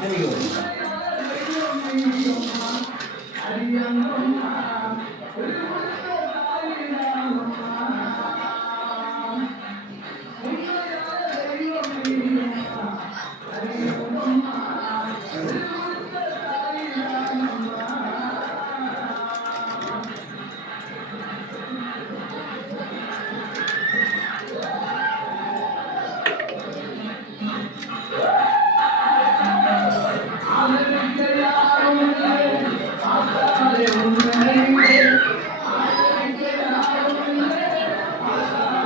There we go.